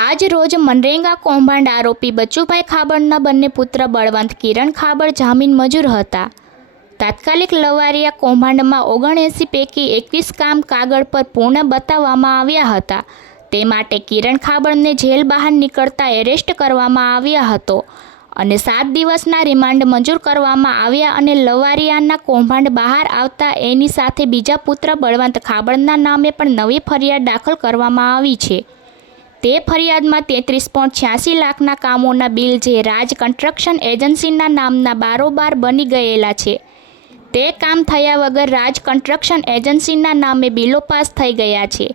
આજ રોજ મનરેગા કૌભાંડ આરોપી બચુભાઈ ખાબડના બંને પુત્ર બળવંત કિરણ ખાબડ જામીન મજૂર હતા. તાત્કાલિક લવારિયા કૌભાંડમાં 79 પૈકી 21 કામ કાગળ પર પૂર્ણ બતાવવામાં આવ્યા હતા. તે માટે કિરણ ખાબડને જેલ બહાર નીકળતા એરેસ્ટ કરવામાં આવ્યા હતો અને 7 દિવસના રિમાન્ડ મંજૂર કરવામાં આવ્યા અને લવારિયાના કૌભાંડ બહાર આવતા એની સાથે બીજા પુત્ર બળવંત ખાબડના નામે પણ નવી ફરિયાદ દાખલ કરવામાં આવી છે. તે ફરિયાદમાં 33.86 લાખના કામોના બિલ જે રાજ કન્સ્ટ્રક્શન એજન્સીના નામના બારોબાર બની ગયેલા છે તે કામ થયા વગર રાજ કન્સ્ટ્રક્શન એજન્સીના નામે બિલો પાસ થઈ ગયા છે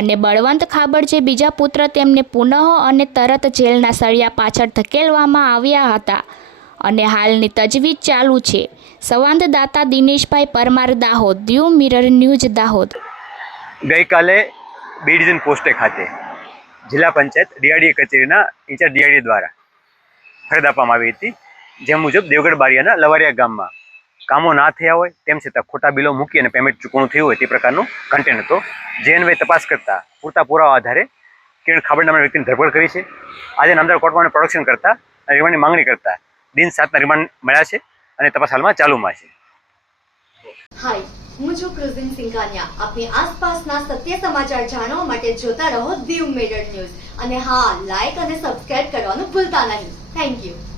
અને બળવંત ખાબડ જે બીજા પુત્ર તેમને પુનઃ અને તરત જેલના સળિયા પાછળ ધકેલવામાં આવ્યા હતા અને હાલની તજવીજ ચાલુ છે. સંવાદદાતા Dineshbhai Parmar, Dahod. The Mirror News, Dahod. ગઈકાલે બી ડિવિઝન પોસ્ટે ખાતે જિલ્લા પંચાયત ડીઆરડીએ કચેરીના ઇન્ચાર્જ ડીઆરડી દ્વારા ફરિયાદ આપવામાં આવી હતી. જે મુજબ દેવગઢ બારિયાના લવારિયા ગામમાં કામો ના થયા હોય તેમ છતાં ખોટા બિલો મૂકી અને પેમેન્ટ ચૂકવણું થયું હોય તે પ્રકારનું કન્ટેન્ટ હતો. જે અન્વયે તપાસ કરતા પૂરતા પુરાવા આધારે કિરણ ખાબડ નામના વ્યક્તિની ધરપકડ કરી છે. આજે નામદાર કોર્ટમાં પ્રોડક્શન કરતા અને રિમાન્ડની માંગણી કરતા દિન 7ના રિમાન્ડ મળ્યા છે અને તપાસ હાલમાં ચાલુમાં છે. હાય, હું છું ક્રુઝિન સિંઘાનિયા. આપની આસપાસના સત્ય સમાચાર જાણવા માટે જોતા રહો દ્યુ મિરર ન્યૂઝ અને હા, લાઈક અને સબસ્ક્રાઇબ કરવાનું ભૂલતા નહીં. Thank you.